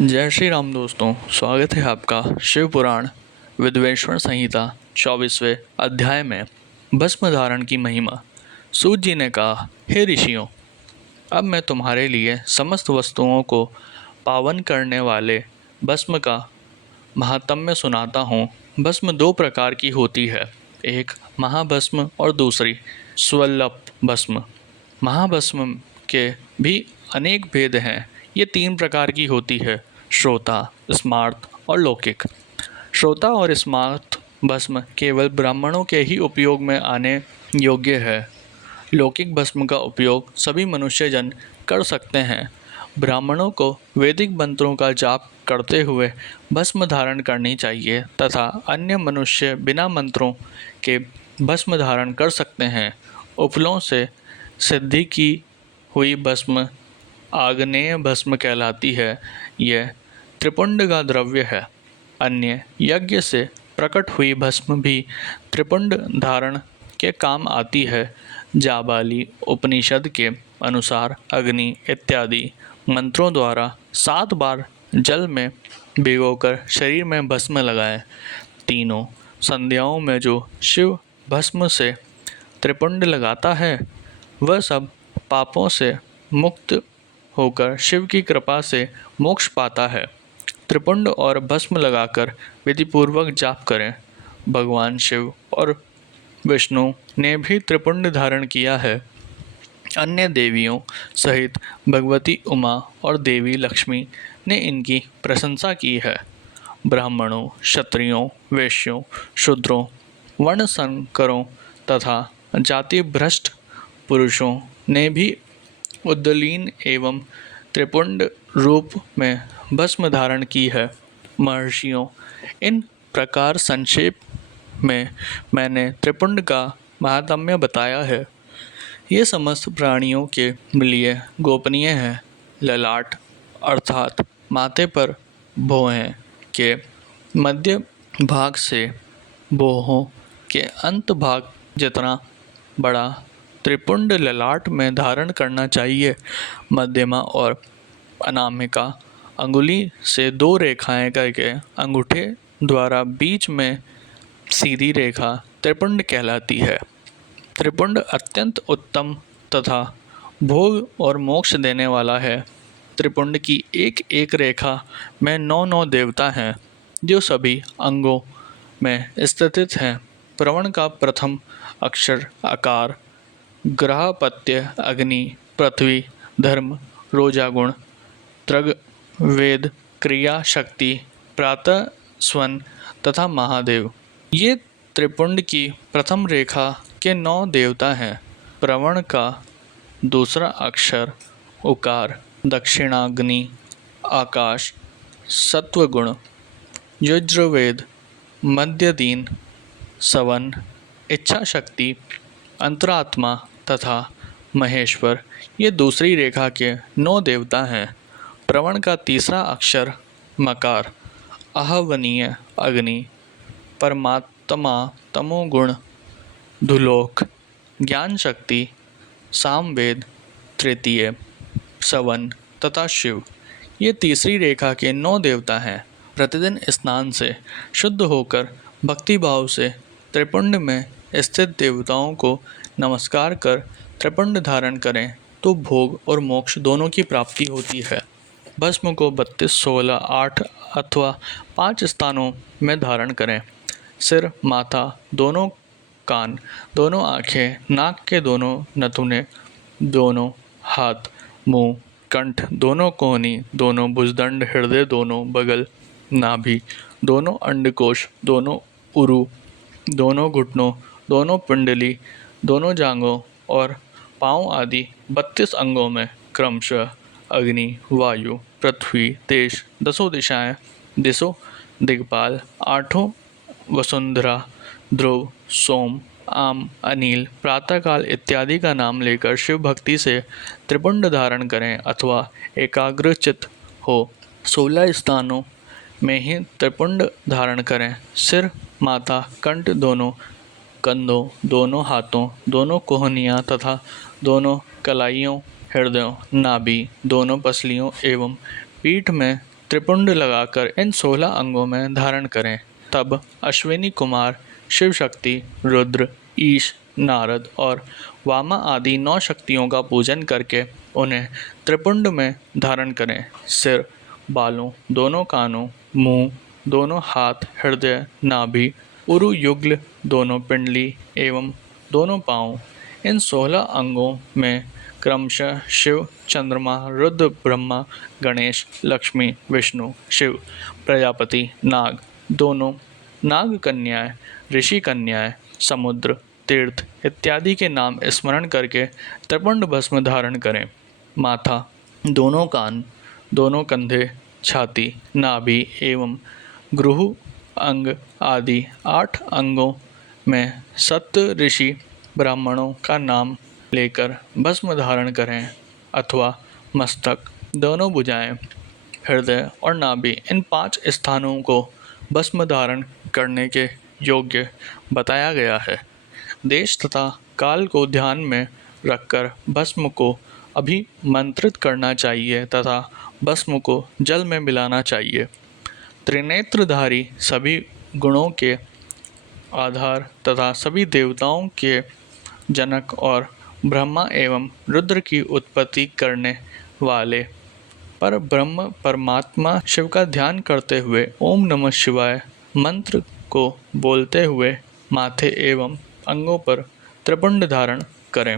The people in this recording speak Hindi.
जय श्री राम दोस्तों, स्वागत है आपका शिव पुराण विद्वेश्वर संहिता 24वें अध्याय में भस्म धारण की महिमा। सूत जी ने कहा, हे ऋषियों, अब मैं तुम्हारे लिए समस्त वस्तुओं को पावन करने वाले भस्म का महात्म्य सुनाता हूँ। भस्म दो प्रकार की होती है, एक महाभस्म और दूसरी स्वल्प भस्म। महाभस्म के भी अनेक भेद हैं। ये तीन प्रकार की होती है, श्रोता, स्मार्त और लौकिक। श्रोता और स्मार्त भस्म केवल ब्राह्मणों के ही उपयोग में आने योग्य है। लौकिक भस्म का उपयोग सभी मनुष्यजन कर सकते हैं। ब्राह्मणों को वैदिक मंत्रों का जाप करते हुए भस्म धारण करनी चाहिए तथा अन्य मनुष्य बिना मंत्रों के भस्म धारण कर सकते हैं। उपलों से सिद्धि की हुई भस्म आग्नेय भस्म कहलाती है। यह त्रिपुंड का द्रव्य है। अन्य यज्ञ से प्रकट हुई भस्म भी त्रिपुंड धारण के काम आती है। जाबाली उपनिषद के अनुसार अग्नि इत्यादि मंत्रों द्वारा 7 बार जल में भिगोकर शरीर में भस्म लगाएं। तीनों संध्याओं में जो शिव भस्म से त्रिपुंड लगाता है वह सब पापों से मुक्त होकर शिव की कृपा से मोक्ष पाता है। त्रिपुंड और भस्म लगाकर विधिपूर्वक जाप करें। भगवान शिव और विष्णु ने भी त्रिपुंड धारण किया है। अन्य देवियों सहित भगवती उमा और देवी लक्ष्मी ने इनकी प्रशंसा की है। ब्राह्मणों, क्षत्रियों, वैश्यों, शूद्रों, वर्ण संकरों तथा जाति भ्रष्ट पुरुषों ने भी उद्दलीन एवं त्रिपुंड रूप में भस्म धारण की है। महर्षियों, इन प्रकार संक्षेप में मैंने त्रिपुंड का महात्म्य बताया है। ये समस्त प्राणियों के लिए गोपनीय है। ललाट अर्थात माथे पर भौहें के मध्य भाग से भौहों के अंत भाग जितना बड़ा त्रिपुंड ललाट में धारण करना चाहिए। मध्यमा और अनामिका अंगुली से 2 रेखाएं करके अंगूठे द्वारा बीच में सीधी रेखा त्रिपुंड कहलाती है। त्रिपुंड अत्यंत उत्तम तथा भोग और मोक्ष देने वाला है। त्रिपुंड की एक एक रेखा में 9 देवता हैं जो सभी अंगों में स्थित हैं। प्रवण का प्रथम अक्षर आकार, ग्रहपत्य, अग्नि, पृथ्वी, धर्म, रोजागुण, त्रग, वेद, क्रिया, शक्ति, प्रातः, स्वन तथा महादेव। ये त्रिपुंड की प्रथम रेखा के 9 देवता हैं। प्रवण का दूसरा अक्षर उकार, दक्षिणाग्नि, आकाश, सत्वगुण, यजुर्वेद, मध्यदीन, सवन, इच्छा शक्ति, अंतरात्मा तथा महेश्वर। ये दूसरी रेखा के 9 देवता हैं। प्रवण का तीसरा अक्षर मकार, आहवनीय, अग्नि, परमात्मा, तमोगुण, धुलोक, ज्ञान शक्ति, सामवेद, तृतीय, सवन तथा शिव। ये तीसरी रेखा के 9 देवता हैं। प्रतिदिन स्नान से शुद्ध होकर भक्ति भाव से त्रिपुंड में स्थित देवताओं को नमस्कार कर त्रिपुंड धारण करें तो भोग और मोक्ष दोनों की प्राप्ति होती है। भस्म को 32, 16, 8 अथवा 5 स्थानों में धारण करें। सिर, माथा, दोनों कान, दोनों आँखें, नाक के दोनों नथुने, दोनों हाथ, मुंह, कंठ, दोनों कोहनी, दोनों भुजदंड, हृदय, दोनों बगल, नाभि, दोनों अंडकोश, दोनों उरु, दोनों घुटनों, दोनों पिंडली, दोनों जांघों और पाँव आदि 32 अंगों में क्रमशः अग्नि, वायु, पृथ्वी, तेज, 10 दिशाएं, दिशो दिग्पाल, 8 वसुंधरा, ध्रुव, सोम, आम, अनिल, प्रातःकाल इत्यादि का नाम लेकर शिव भक्ति से त्रिपुंड धारण करें अथवा एकाग्रचित हो 16 स्थानों में ही त्रिपुंड धारण करें। सिर, माथा, कंठ, दोनों कंधों, दोनों हाथों, दोनों कोहनियाँ तथा दोनों कलाइयों, हृदयों, नाभि, दोनों पसलियों एवं पीठ में त्रिपुंड लगाकर इन 16 अंगों में धारण करें। तब अश्विनी कुमार, शिव शक्ति, रुद्र, ईश, नारद और वामा आदि 9 शक्तियों का पूजन करके उन्हें त्रिपुंड में धारण करें। सिर, बालों, दोनों कानों, मुंह, दोनों हाथ, हृदय, नाभि, उरु युग्ल, दोनों पिंडली एवं दोनों पांव, इन 16 अंगों में क्रमशः शिव, चंद्रमा, रुद्र, ब्रह्मा, गणेश, लक्ष्मी, विष्णु, शिव, प्रजापति, नाग, दोनों नाग कन्याएं, ऋषि कन्याएं, समुद्र, तीर्थ इत्यादि के नाम स्मरण करके त्रिपुंड भस्म धारण करें। माथा, दोनों कान, दोनों कंधे, छाती, नाभि एवं ग्रुह अंग आदि 8 अंगों में सप्त ऋषि ब्राह्मणों का नाम लेकर भस्म धारण करें, अथवा मस्तक, दोनों भुजाएं, हृदय और नाभि, इन 5 स्थानों को भस्म धारण करने के योग्य बताया गया है। देश तथा काल को ध्यान में रखकर भस्म को अभिमंत्रित करना चाहिए तथा भस्म को जल में मिलाना चाहिए। त्रिनेत्रधारी, सभी गुणों के आधार तथा सभी देवताओं के जनक और ब्रह्मा एवं रुद्र की उत्पत्ति करने वाले पर ब्रह्म परमात्मा शिव का ध्यान करते हुए ओम नमः शिवाय मंत्र को बोलते हुए माथे एवं अंगों पर त्रिपुंड धारण करें।